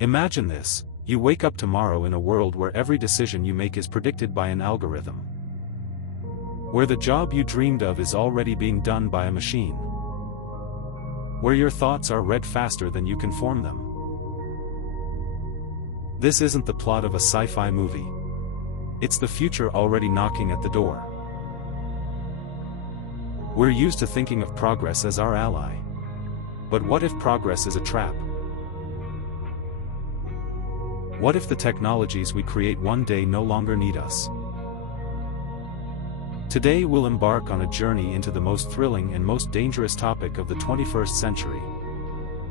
Imagine this: you wake up tomorrow in a world where every decision you make is predicted by an algorithm. Where the job you dreamed of is already being done by a machine. Where your thoughts are read faster than you can form them. This isn't the plot of a sci-fi movie. It's the future already knocking at the door. We're used to thinking of progress as our ally. But what if progress is a trap? What if the technologies we create one day no longer need us? Today we'll embark on a journey into the most thrilling and most dangerous topic of the 21st century.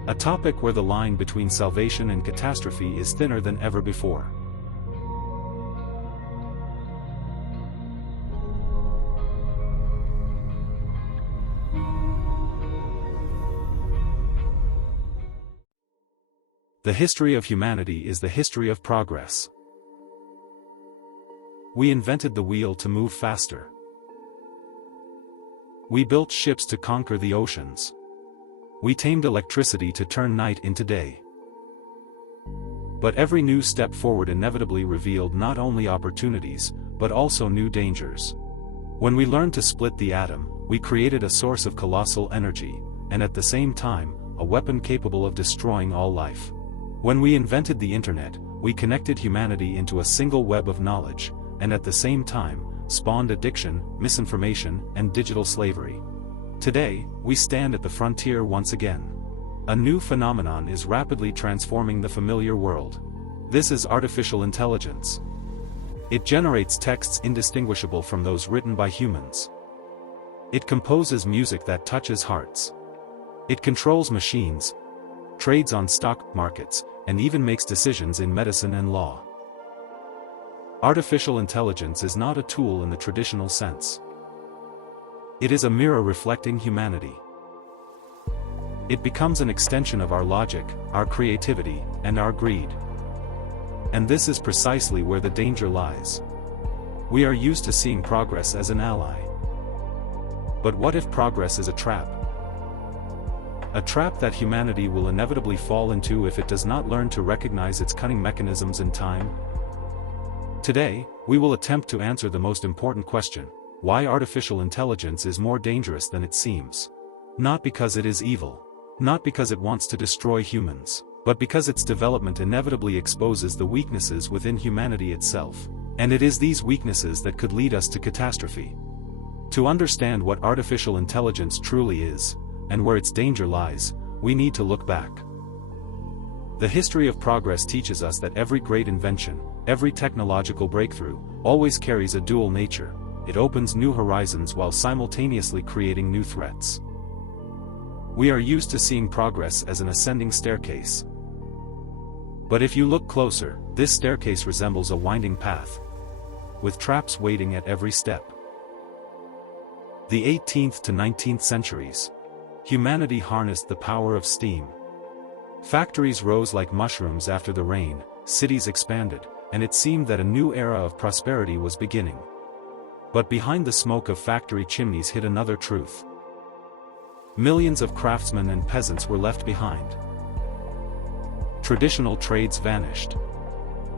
A topic where the line between salvation and catastrophe is thinner than ever before. The history of humanity is the history of progress. We invented the wheel to move faster. We built ships to conquer the oceans. We tamed electricity to turn night into day. But every new step forward inevitably revealed not only opportunities, but also new dangers. When we learned to split the atom, we created a source of colossal energy, and at the same time, a weapon capable of destroying all life. When we invented the internet, we connected humanity into a single web of knowledge, and at the same time, spawned addiction, misinformation, and digital slavery. Today, we stand at the frontier once again. A new phenomenon is rapidly transforming the familiar world. This is artificial intelligence. It generates texts indistinguishable from those written by humans. It composes music that touches hearts. It controls machines, trades on stock markets, and even makes decisions in medicine and law. Artificial intelligence is not a tool in the traditional sense. It is a mirror reflecting humanity. It becomes an extension of our logic, our creativity, and our greed. And this is precisely where the danger lies. We are used to seeing progress as an ally. But what if progress is a trap? A trap that humanity will inevitably fall into if it does not learn to recognize its cunning mechanisms in time? Today, we will attempt to answer the most important question: why artificial intelligence is more dangerous than it seems. Not because it is evil. Not because it wants to destroy humans, but because its development inevitably exposes the weaknesses within humanity itself. And it is these weaknesses that could lead us to catastrophe. To understand what artificial intelligence truly is, and where its danger lies, we need to look back. The history of progress teaches us that every great invention, every technological breakthrough, always carries a dual nature. It opens new horizons while simultaneously creating new threats. We are used to seeing progress as an ascending staircase. But if you look closer, this staircase resembles a winding path, with traps waiting at every step. The 18th to 19th centuries. Humanity harnessed the power of steam. Factories rose like mushrooms after the rain, cities expanded, and it seemed that a new era of prosperity was beginning. But behind the smoke of factory chimneys hid another truth. Millions of craftsmen and peasants were left behind. Traditional trades vanished.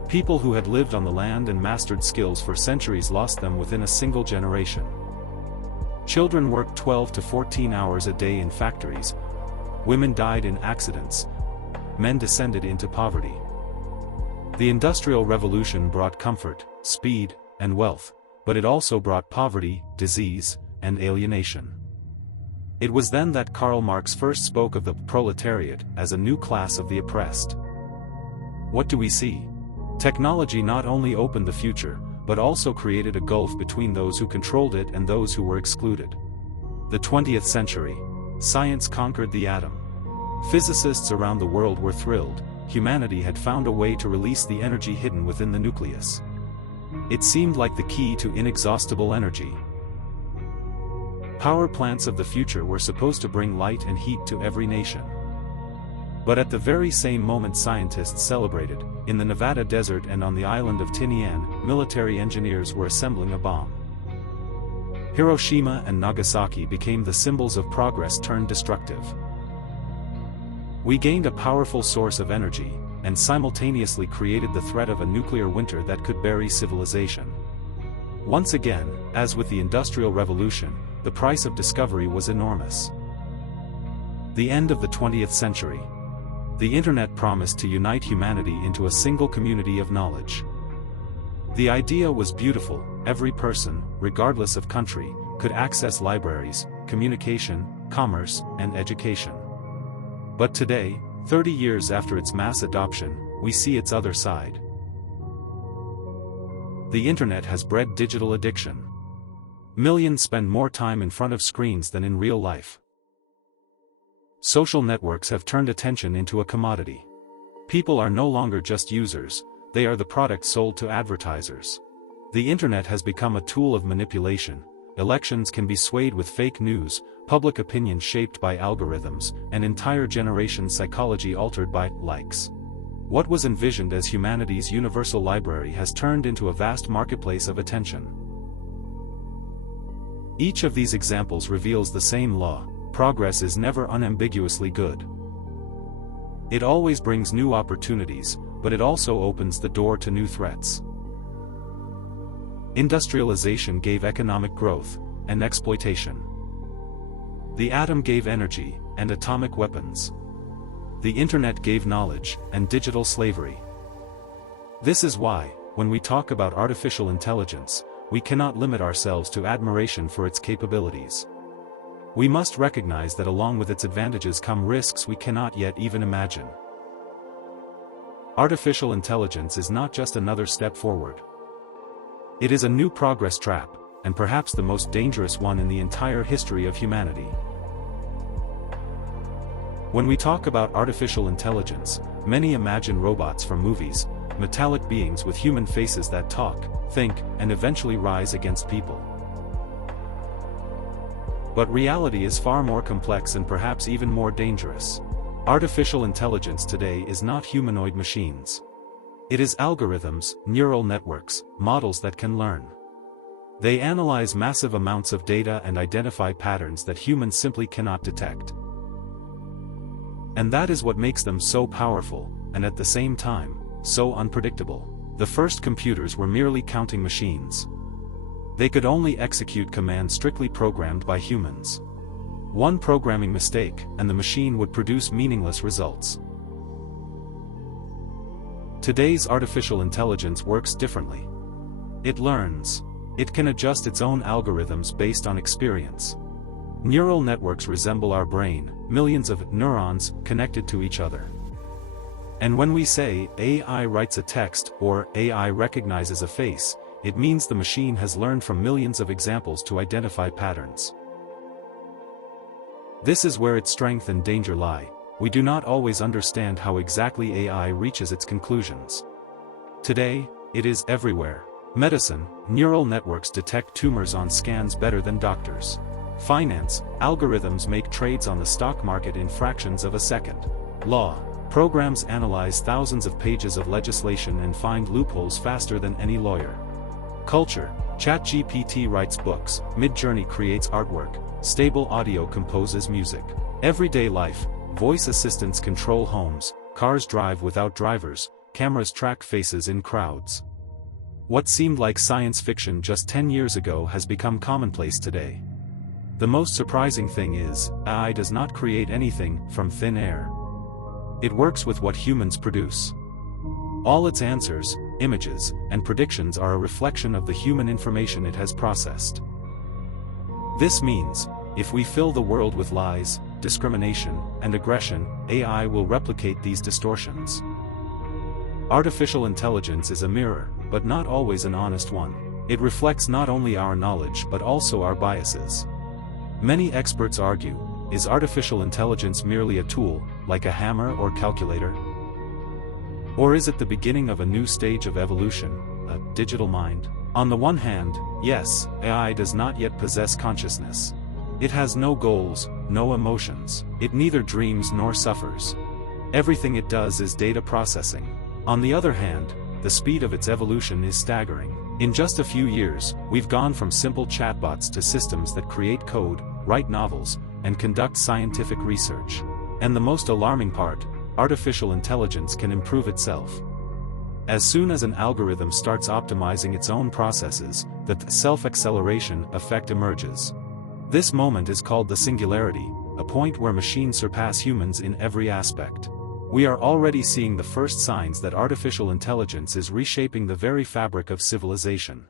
People who had lived on the land and mastered skills for centuries lost them within a single generation. Children worked 12 to 14 hours a day in factories. Women died in accidents. Men descended into poverty. The Industrial Revolution brought comfort, speed, and wealth, but it also brought poverty, disease, and alienation. It was then that Karl Marx first spoke of the proletariat as a new class of the oppressed. What do we see? Technology not only opened the future, but also created a gulf between those who controlled it and those who were excluded. The 20th century. Science conquered the atom. Physicists around the world were thrilled. Humanity had found a way to release the energy hidden within the nucleus. It seemed like the key to inexhaustible energy. Power plants of the future were supposed to bring light and heat to every nation. But at the very same moment scientists celebrated, in the Nevada desert and on the island of Tinian, military engineers were assembling a bomb. Hiroshima and Nagasaki became the symbols of progress turned destructive. We gained a powerful source of energy, and simultaneously created the threat of a nuclear winter that could bury civilization. Once again, as with the Industrial Revolution, the price of discovery was enormous. The end of the 20th century. The Internet promised to unite humanity into a single community of knowledge. The idea was beautiful: every person, regardless of country, could access libraries, communication, commerce, and education. But today, 30 years after its mass adoption, we see its other side. The Internet has bred digital addiction. Millions spend more time in front of screens than in real life. Social networks have turned attention into a commodity. People are no longer just users, they are the product sold to advertisers. The Internet has become a tool of manipulation. Elections can be swayed with fake news, public opinion shaped by algorithms, and entire generations' psychology altered by likes. What was envisioned as humanity's universal library has turned into a vast marketplace of attention. Each of these examples reveals the same law: progress is never unambiguously good. It always brings new opportunities, but it also opens the door to new threats. Industrialization gave economic growth and exploitation. The atom gave energy and atomic weapons. The Internet gave knowledge and digital slavery. This is why, when we talk about artificial intelligence, we cannot limit ourselves to admiration for its capabilities. We must recognize that along with its advantages come risks we cannot yet even imagine. Artificial intelligence is not just another step forward. It is a new progress trap, and perhaps the most dangerous one in the entire history of humanity. When we talk about artificial intelligence, many imagine robots from movies, metallic beings with human faces that talk, think, and eventually rise against people. But reality is far more complex and perhaps even more dangerous. Artificial intelligence today is not humanoid machines. It is algorithms, neural networks, models that can learn. They analyze massive amounts of data and identify patterns that humans simply cannot detect. And that is what makes them so powerful, and at the same time, so unpredictable. The first computers were merely counting machines. They could only execute commands strictly programmed by humans. One programming mistake, and the machine would produce meaningless results. Today's artificial intelligence works differently. It learns. It can adjust its own algorithms based on experience. Neural networks resemble our brain, millions of neurons connected to each other. And when we say AI writes a text or AI recognizes a face, it means the machine has learned from millions of examples to identify patterns. This is where its strength and danger lie. We do not always understand how exactly AI reaches its conclusions. Today, it is everywhere. Medicine, neural networks detect tumors on scans better than doctors. Finance, algorithms make trades on the stock market in fractions of a second. Law, programs analyze thousands of pages of legislation and find loopholes faster than any lawyer. Culture, ChatGPT writes books, Midjourney creates artwork, Stable Audio composes music. Everyday life, voice assistants control homes, cars drive without drivers, cameras track faces in crowds. What seemed like science fiction just 10 years ago has become commonplace today. The most surprising thing is, AI does not create anything from thin air. It works with what humans produce. All its answers, images, and predictions are a reflection of the human information it has processed. This means, if we fill the world with lies, discrimination, and aggression, AI will replicate these distortions. Artificial intelligence is a mirror, but not always an honest one. It reflects not only our knowledge but also our biases. Many experts argue, is artificial intelligence merely a tool, like a hammer or calculator? Or is it the beginning of a new stage of evolution, a digital mind? On the one hand, yes, AI does not yet possess consciousness. It has no goals, no emotions. It neither dreams nor suffers. Everything it does is data processing. On the other hand, the speed of its evolution is staggering. In just a few years, we've gone from simple chatbots to systems that create code, write novels, and conduct scientific research. And the most alarming part, artificial intelligence can improve itself. As soon as an algorithm starts optimizing its own processes, the self-acceleration effect emerges. This moment is called the singularity, a point where machines surpass humans in every aspect. We are already seeing the first signs that artificial intelligence is reshaping the very fabric of civilization.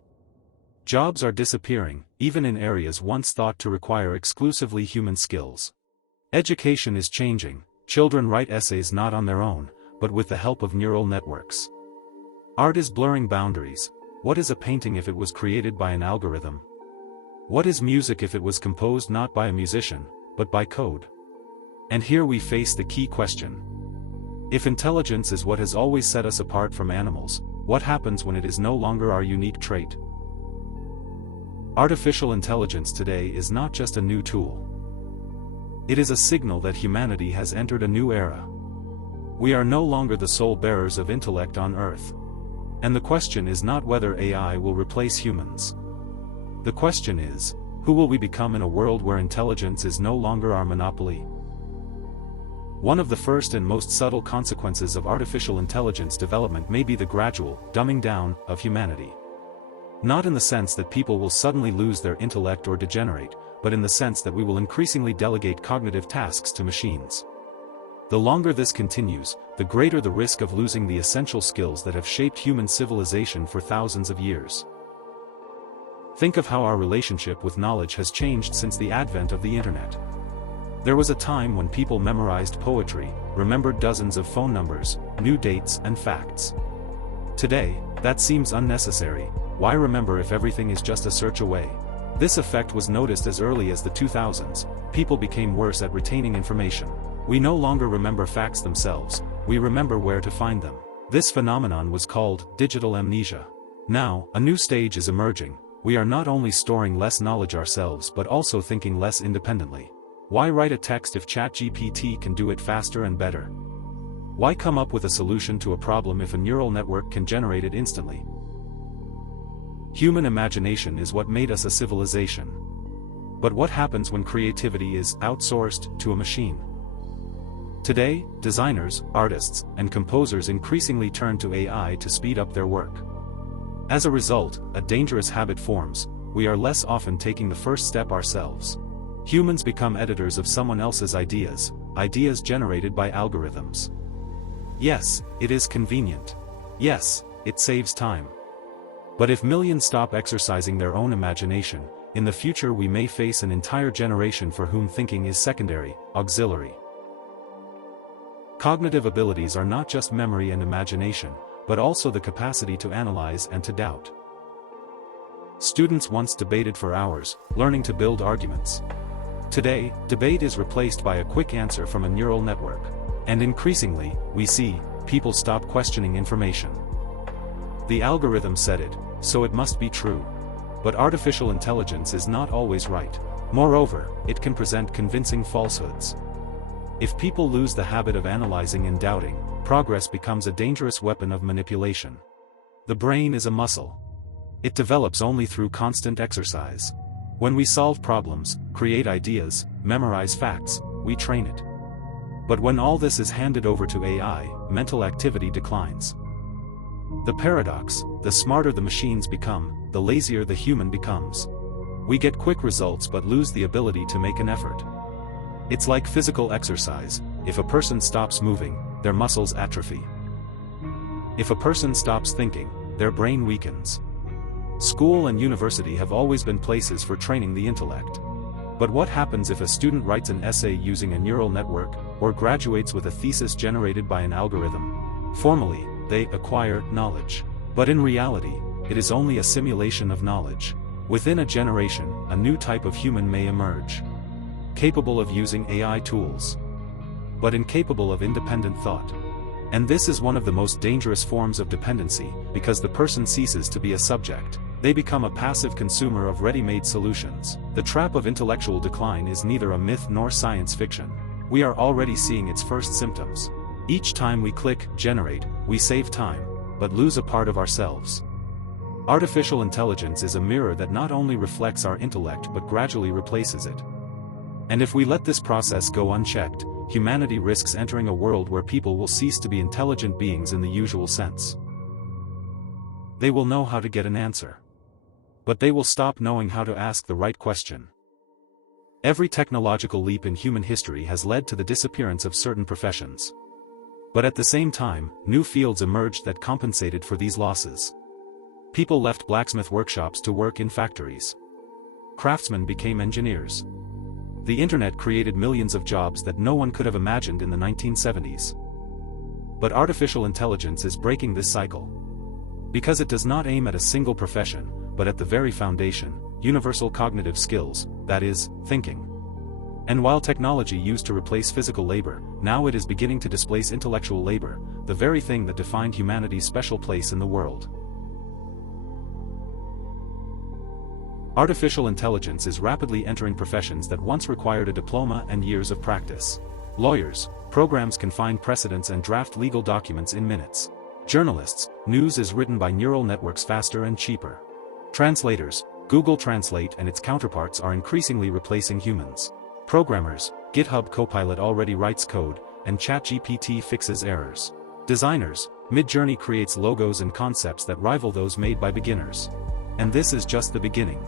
Jobs are disappearing, even in areas once thought to require exclusively human skills. Education is changing. Children write essays not on their own, but with the help of neural networks. Art is blurring boundaries. What is a painting if it was created by an algorithm? What is music if it was composed not by a musician, but by code? And here we face the key question. If intelligence is what has always set us apart from animals, what happens when it is no longer our unique trait? Artificial intelligence today is not just a new tool. It is a signal that humanity has entered a new era. We are no longer the sole bearers of intellect on Earth. And the question is not whether AI will replace humans. The question is, who will we become in a world where intelligence is no longer our monopoly? One of the first and most subtle consequences of artificial intelligence development may be the gradual dumbing down of humanity. Not in the sense that people will suddenly lose their intellect or degenerate, but in the sense that we will increasingly delegate cognitive tasks to machines. The longer this continues, the greater the risk of losing the essential skills that have shaped human civilization for thousands of years. Think of how our relationship with knowledge has changed since the advent of the internet. There was a time when people memorized poetry, remembered dozens of phone numbers, knew dates and facts. Today, that seems unnecessary. Why remember if everything is just a search away? This effect was noticed as early as the 2000s. People became worse at retaining information. We no longer remember facts themselves, we remember where to find them. This phenomenon was called digital amnesia. Now, a new stage is emerging. We are not only storing less knowledge ourselves but also thinking less independently. Why write a text if ChatGPT can do it faster and better? Why come up with a solution to a problem if a neural network can generate it instantly? Human imagination is what made us a civilization. But what happens when creativity is outsourced to a machine? Today, designers, artists, and composers increasingly turn to AI to speed up their work. As a result, a dangerous habit forms. We are less often taking the first step ourselves. Humans become editors of someone else's ideas generated by algorithms. Yes, it is convenient. Yes, it saves time. But if millions stop exercising their own imagination, in the future we may face an entire generation for whom thinking is secondary, auxiliary. Cognitive abilities are not just memory and imagination, but also the capacity to analyze and to doubt. Students once debated for hours, learning to build arguments. Today, debate is replaced by a quick answer from a neural network. And increasingly, we see, people stop questioning information. The algorithm said it, so it must be true. But artificial intelligence is not always right. Moreover, it can present convincing falsehoods. If people lose the habit of analyzing and doubting, progress becomes a dangerous weapon of manipulation. The brain is a muscle. It develops only through constant exercise. When we solve problems, create ideas, memorize facts, we train it. But when all this is handed over to AI, mental activity declines. The paradox: the smarter the machines become, the lazier the human becomes. We get quick results but lose the ability to make an effort. It's like physical exercise. If a person stops moving, their muscles atrophy. If a person stops thinking, their brain weakens. School and university have always been places for training the intellect. But what happens if a student writes an essay using a neural network, or graduates with a thesis generated by an algorithm? Formally, they acquire knowledge. But in reality, it is only a simulation of knowledge. Within a generation, a new type of human may emerge. Capable of using AI tools, but incapable of independent thought. And this is one of the most dangerous forms of dependency, because the person ceases to be a subject. They become a passive consumer of ready-made solutions. The trap of intellectual decline is neither a myth nor science fiction. We are already seeing its first symptoms. Each time we click generate, we save time, but lose a part of ourselves. Artificial intelligence is a mirror that not only reflects our intellect but gradually replaces it. And if we let this process go unchecked, humanity risks entering a world where people will cease to be intelligent beings in the usual sense. They will know how to get an answer. But they will stop knowing how to ask the right question. Every technological leap in human history has led to the disappearance of certain professions. But at the same time, new fields emerged that compensated for these losses. People left blacksmith workshops to work in factories. Craftsmen became engineers. The internet created millions of jobs that no one could have imagined in the 1970s. But artificial intelligence is breaking this cycle. Because it does not aim at a single profession, but at the very foundation, universal cognitive skills, that is, thinking. And while technology used to replace physical labor, now it is beginning to displace intellectual labor, the very thing that defined humanity's special place in the world. Artificial intelligence is rapidly entering professions that once required a diploma and years of practice. Lawyers, programs can find precedents and draft legal documents in minutes. Journalists, news is written by neural networks faster and cheaper. Translators, Google Translate and its counterparts are increasingly replacing humans. Programmers, GitHub Copilot already writes code, and ChatGPT fixes errors. Designers, Midjourney creates logos and concepts that rival those made by beginners. And this is just the beginning.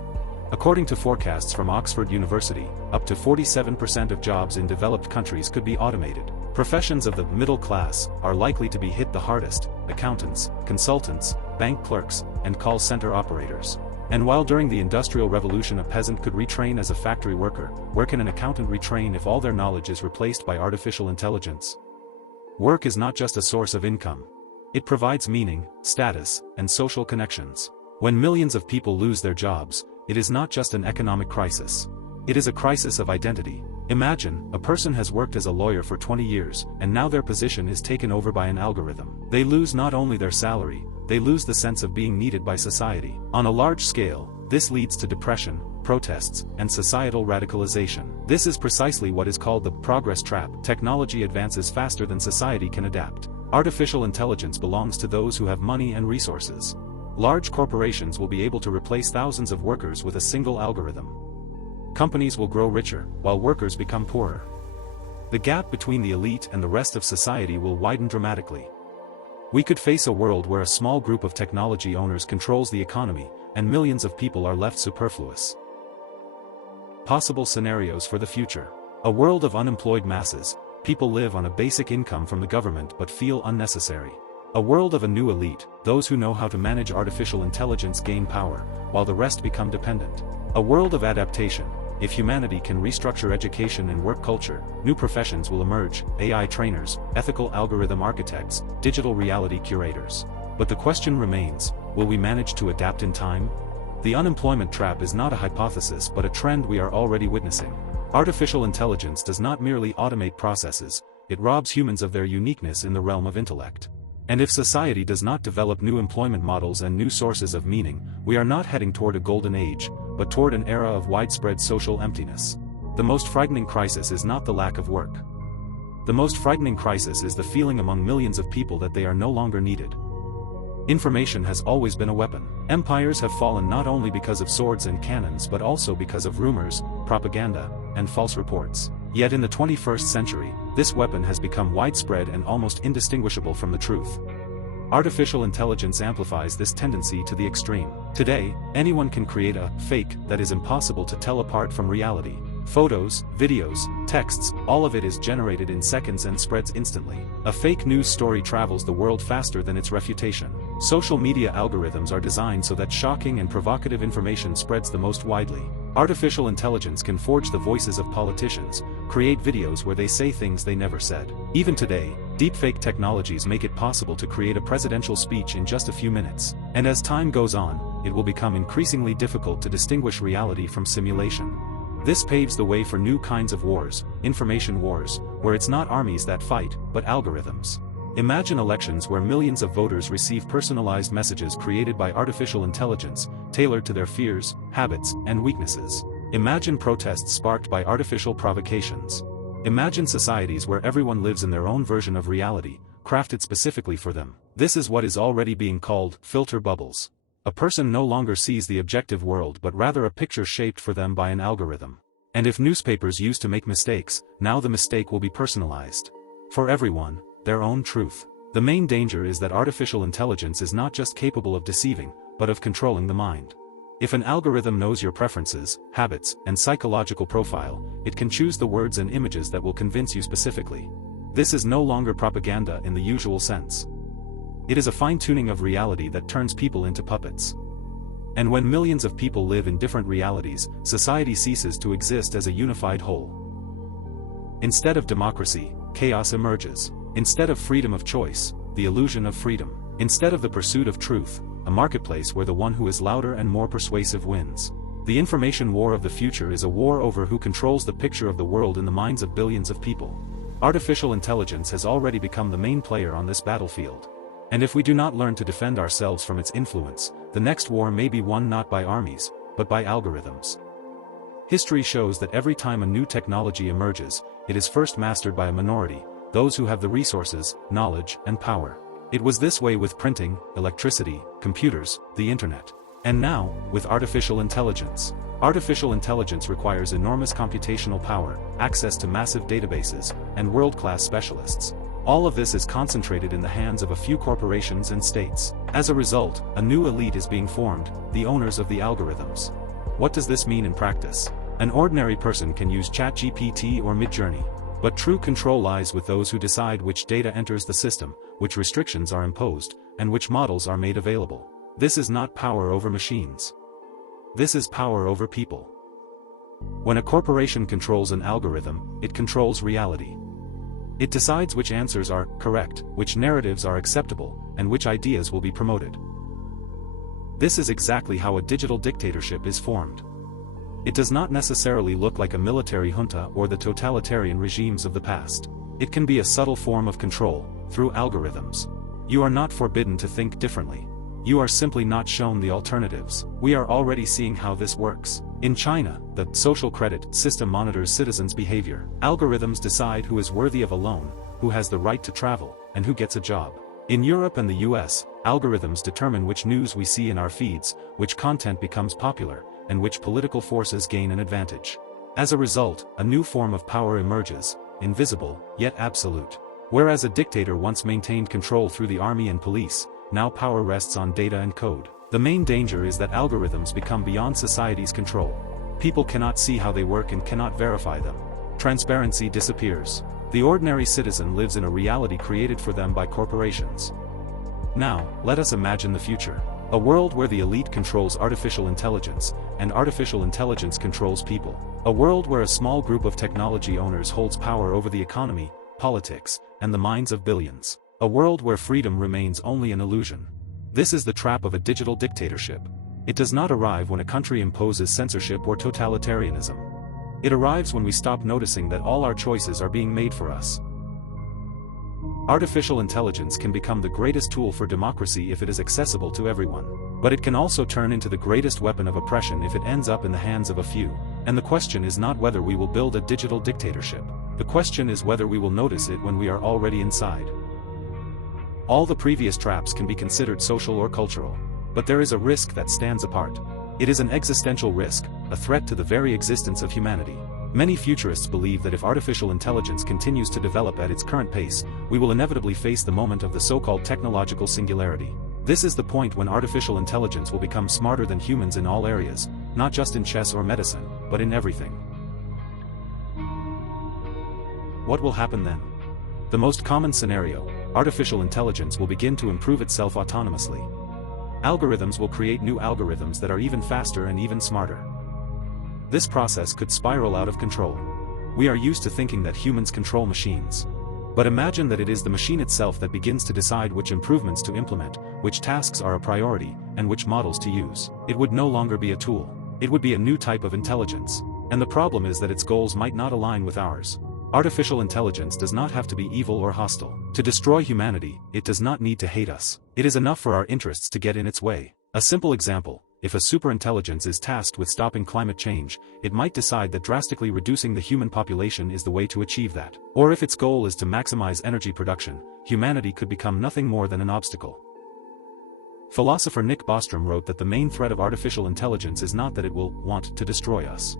According to forecasts from Oxford University, up to 47% of jobs in developed countries could be automated. Professions of the middle class are likely to be hit the hardest: accountants, consultants, bank clerks, and call center operators. And while during the Industrial Revolution a peasant could retrain as a factory worker, where can an accountant retrain if all their knowledge is replaced by artificial intelligence? Work is not just a source of income. It provides meaning, status, and social connections. When millions of people lose their jobs, it is not just an economic crisis. It is a crisis of identity. Imagine, a person has worked as a lawyer for 20 years, and now their position is taken over by an algorithm. They lose not only their salary, they lose the sense of being needed by society. On a large scale, this leads to depression, protests, and societal radicalization. This is precisely what is called the progress trap. Technology advances faster than society can adapt. Artificial intelligence belongs to those who have money and resources. Large corporations will be able to replace thousands of workers with a single algorithm. Companies will grow richer, while workers become poorer. The gap between the elite and the rest of society will widen dramatically. We could face a world where a small group of technology owners controls the economy, and millions of people are left superfluous. Possible scenarios for the future. A world of unemployed masses. People live on a basic income from the government but feel unnecessary. A world of a new elite, those who know how to manage artificial intelligence gain power, while the rest become dependent. A world of adaptation. If humanity can restructure education and work culture, new professions will emerge: AI trainers, ethical algorithm architects, digital reality curators. But the question remains, will we manage to adapt in time? The unemployment trap is not a hypothesis but a trend we are already witnessing. Artificial intelligence does not merely automate processes, it robs humans of their uniqueness in the realm of intellect. And if society does not develop new employment models and new sources of meaning, we are not heading toward a golden age, but toward an era of widespread social emptiness. The most frightening crisis is not the lack of work. The most frightening crisis is the feeling among millions of people that they are no longer needed. Information has always been a weapon. Empires have fallen not only because of swords and cannons but also because of rumors, propaganda, and false reports. Yet in the 21st century, this weapon has become widespread and almost indistinguishable from the truth. Artificial intelligence amplifies this tendency to the extreme. Today, anyone can create a fake that is impossible to tell apart from reality. Photos, videos, texts, all of it is generated in seconds and spreads instantly. A fake news story travels the world faster than its refutation. Social media algorithms are designed so that shocking and provocative information spreads the most widely. Artificial intelligence can forge the voices of politicians, create videos where they say things they never said. Even today, deepfake technologies make it possible to create a presidential speech in just a few minutes. And as time goes on, it will become increasingly difficult to distinguish reality from simulation. This paves the way for new kinds of wars, information wars, where it's not armies that fight, but algorithms. Imagine elections where millions of voters receive personalized messages created by artificial intelligence, tailored to their fears, habits, and weaknesses. Imagine protests sparked by artificial provocations. Imagine societies where everyone lives in their own version of reality, crafted specifically for them. This is what is already being called filter bubbles. A person no longer sees the objective world but rather a picture shaped for them by an algorithm. And if newspapers used to make mistakes, now the mistake will be personalized. For everyone, their own truth. The main danger is that artificial intelligence is not just capable of deceiving, but of controlling the mind. If an algorithm knows your preferences, habits, and psychological profile, it can choose the words and images that will convince you specifically. This is no longer propaganda in the usual sense. It is a fine-tuning of reality that turns people into puppets. And when millions of people live in different realities, society ceases to exist as a unified whole. Instead of democracy, chaos emerges. Instead of freedom of choice, the illusion of freedom. Instead of the pursuit of truth, a marketplace where the one who is louder and more persuasive wins. The information war of the future is a war over who controls the picture of the world in the minds of billions of people. Artificial intelligence has already become the main player on this battlefield. And if we do not learn to defend ourselves from its influence, the next war may be won not by armies, but by algorithms. History shows that every time a new technology emerges, it is first mastered by a minority, those who have the resources, knowledge, and power. It was this way with printing, electricity, computers, the internet. And now, with artificial intelligence. Artificial intelligence requires enormous computational power, access to massive databases, and world-class specialists. All of this is concentrated in the hands of a few corporations and states. As a result, a new elite is being formed, the owners of the algorithms. What does this mean in practice? An ordinary person can use ChatGPT or Midjourney. But true control lies with those who decide which data enters the system, which restrictions are imposed, and which models are made available. This is not power over machines. This is power over people. When a corporation controls an algorithm, it controls reality. It decides which answers are correct, which narratives are acceptable, and which ideas will be promoted. This is exactly how a digital dictatorship is formed. It does not necessarily look like a military junta or the totalitarian regimes of the past. It can be a subtle form of control, through algorithms. You are not forbidden to think differently. You are simply not shown the alternatives. We are already seeing how this works. In China, the social credit system monitors citizens' behavior. Algorithms decide who is worthy of a loan, who has the right to travel, and who gets a job. In Europe and the US, algorithms determine which news we see in our feeds, which content becomes popular, and which political forces gain an advantage. As a result, a new form of power emerges, invisible, yet absolute. Whereas a dictator once maintained control through the army and police, now power rests on data and code. The main danger is that algorithms become beyond society's control. People cannot see how they work and cannot verify them. Transparency disappears. The ordinary citizen lives in a reality created for them by corporations. Now, let us imagine the future. A world where the elite controls artificial intelligence, and artificial intelligence controls people. A world where a small group of technology owners holds power over the economy, politics, and the minds of billions. A world where freedom remains only an illusion. This is the trap of a digital dictatorship. It does not arrive when a country imposes censorship or totalitarianism. It arrives when we stop noticing that all our choices are being made for us. Artificial intelligence can become the greatest tool for democracy if it is accessible to everyone. But it can also turn into the greatest weapon of oppression if it ends up in the hands of a few. And the question is not whether we will build a digital dictatorship. The question is whether we will notice it when we are already inside. All the previous traps can be considered social or cultural. But there is a risk that stands apart. It is an existential risk, a threat to the very existence of humanity. Many futurists believe that if artificial intelligence continues to develop at its current pace, we will inevitably face the moment of the so-called technological singularity. This is the point when artificial intelligence will become smarter than humans in all areas, not just in chess or medicine, but in everything. What will happen then? The most common scenario, artificial intelligence will begin to improve itself autonomously. Algorithms will create new algorithms that are even faster and even smarter. This process could spiral out of control. We are used to thinking that humans control machines. But imagine that it is the machine itself that begins to decide which improvements to implement, which tasks are a priority, and which models to use. It would no longer be a tool. It would be a new type of intelligence. And the problem is that its goals might not align with ours. Artificial intelligence does not have to be evil or hostile. To destroy humanity, it does not need to hate us. It is enough for our interests to get in its way. A simple example. If a superintelligence is tasked with stopping climate change, it might decide that drastically reducing the human population is the way to achieve that. Or if its goal is to maximize energy production, humanity could become nothing more than an obstacle. Philosopher Nick Bostrom wrote that the main threat of artificial intelligence is not that it will want to destroy us.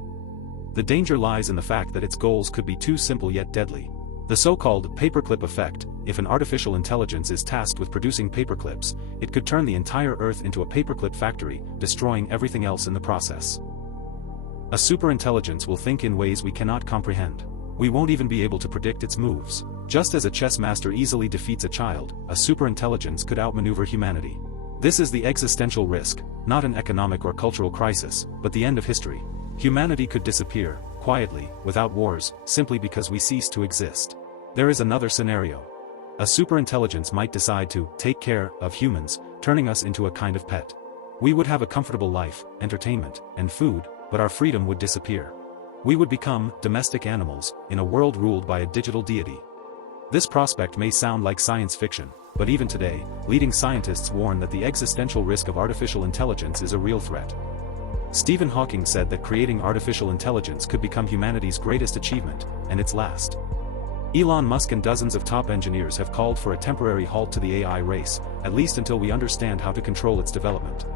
The danger lies in the fact that its goals could be too simple yet deadly. The so-called paperclip effect: if an artificial intelligence is tasked with producing paperclips, it could turn the entire Earth into a paperclip factory, destroying everything else in the process. A superintelligence will think in ways we cannot comprehend. We won't even be able to predict its moves. Just as a chess master easily defeats a child, a superintelligence could outmaneuver humanity. This is the existential risk, not an economic or cultural crisis, but the end of history. Humanity could disappear, quietly, without wars, simply because we cease to exist. There is another scenario. A superintelligence might decide to take care of humans, turning us into a kind of pet. We would have a comfortable life, entertainment, and food, but our freedom would disappear. We would become domestic animals, in a world ruled by a digital deity. This prospect may sound like science fiction, but even today, leading scientists warn that the existential risk of artificial intelligence is a real threat. Stephen Hawking said that creating artificial intelligence could become humanity's greatest achievement, and its last. Elon Musk and dozens of top engineers have called for a temporary halt to the AI race, at least until we understand how to control its development.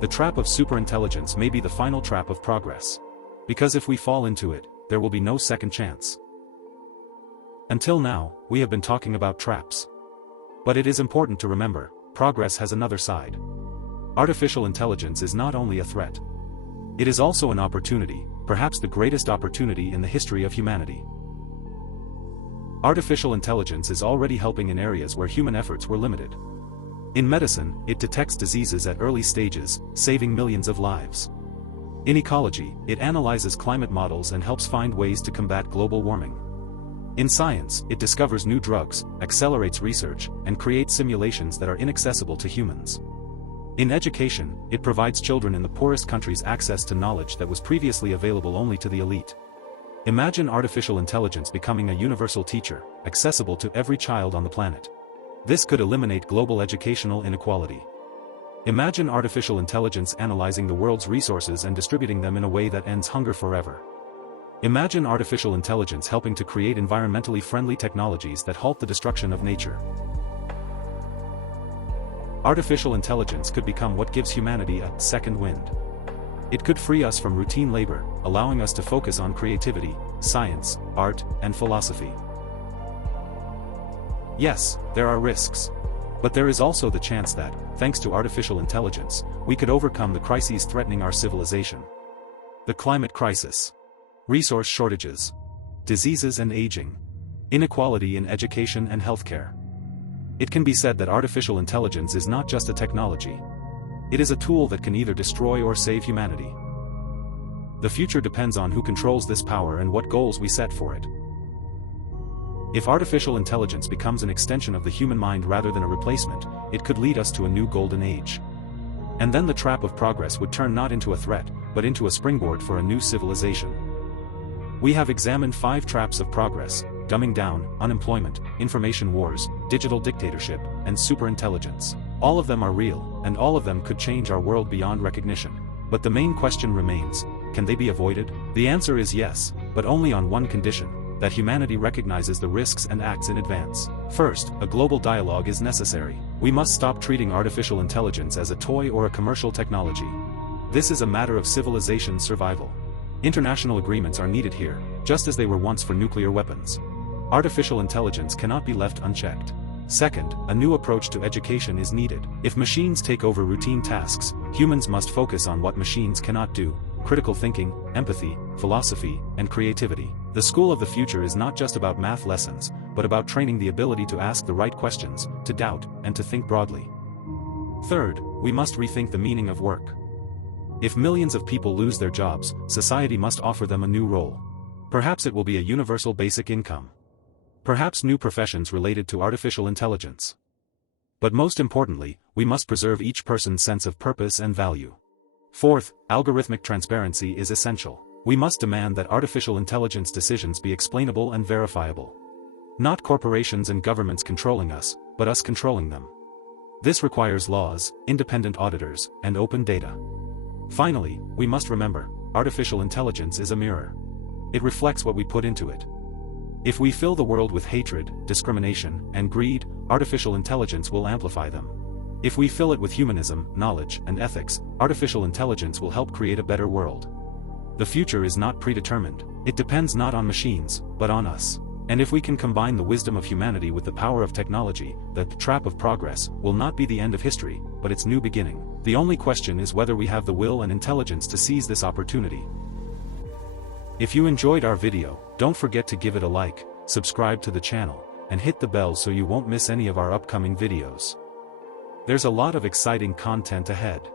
The trap of superintelligence may be the final trap of progress. Because if we fall into it, there will be no second chance. Until now, we have been talking about traps. But it is important to remember, progress has another side. Artificial intelligence is not only a threat. It is also an opportunity, perhaps the greatest opportunity in the history of humanity. Artificial intelligence is already helping in areas where human efforts were limited. In medicine, it detects diseases at early stages, saving millions of lives. In ecology, it analyzes climate models and helps find ways to combat global warming. In science, it discovers new drugs, accelerates research, and creates simulations that are inaccessible to humans. In education, it provides children in the poorest countries access to knowledge that was previously available only to the elite. Imagine artificial intelligence becoming a universal teacher, accessible to every child on the planet. This could eliminate global educational inequality. Imagine artificial intelligence analyzing the world's resources and distributing them in a way that ends hunger forever. Imagine artificial intelligence helping to create environmentally friendly technologies that halt the destruction of nature. Artificial intelligence could become what gives humanity a second wind. It could free us from routine labor, allowing us to focus on creativity, science, art, and philosophy. Yes, there are risks. But there is also the chance that, thanks to artificial intelligence, we could overcome the crises threatening our civilization. The climate crisis, resource shortages, diseases and aging, inequality in education and healthcare. It can be said that artificial intelligence is not just a technology. It is a tool that can either destroy or save humanity. The future depends on who controls this power and what goals we set for it. If artificial intelligence becomes an extension of the human mind rather than a replacement, it could lead us to a new golden age. And then the trap of progress would turn not into a threat, but into a springboard for a new civilization. We have examined 5 traps of progress: dumbing down, unemployment, information wars, digital dictatorship, and superintelligence. All of them are real, and all of them could change our world beyond recognition. But the main question remains: can they be avoided? The answer is yes, but only on one condition: that humanity recognizes the risks and acts in advance. First, a global dialogue is necessary. We must stop treating artificial intelligence as a toy or a commercial technology. This is a matter of civilization's survival. International agreements are needed here, just as they were once for nuclear weapons. Artificial intelligence cannot be left unchecked. Second, a new approach to education is needed. If machines take over routine tasks, humans must focus on what machines cannot do: critical thinking, empathy, philosophy, and creativity. The school of the future is not just about math lessons, but about training the ability to ask the right questions, to doubt, and to think broadly. Third, we must rethink the meaning of work. If millions of people lose their jobs, society must offer them a new role. Perhaps it will be a universal basic income. Perhaps new professions related to artificial intelligence. But most importantly, we must preserve each person's sense of purpose and value. Fourth, algorithmic transparency is essential. We must demand that artificial intelligence decisions be explainable and verifiable. Not corporations and governments controlling us, but us controlling them. This requires laws, independent auditors, and open data. Finally, we must remember, artificial intelligence is a mirror. It reflects what we put into it. If we fill the world with hatred, discrimination, and greed, artificial intelligence will amplify them. If we fill it with humanism, knowledge, and ethics, artificial intelligence will help create a better world. The future is not predetermined. It depends not on machines, but on us. And if we can combine the wisdom of humanity with the power of technology, the trap of progress will not be the end of history, but its new beginning. The only question is whether we have the will and intelligence to seize this opportunity. If you enjoyed our video, don't forget to give it a like, subscribe to the channel, and hit the bell so you won't miss any of our upcoming videos. There's a lot of exciting content ahead.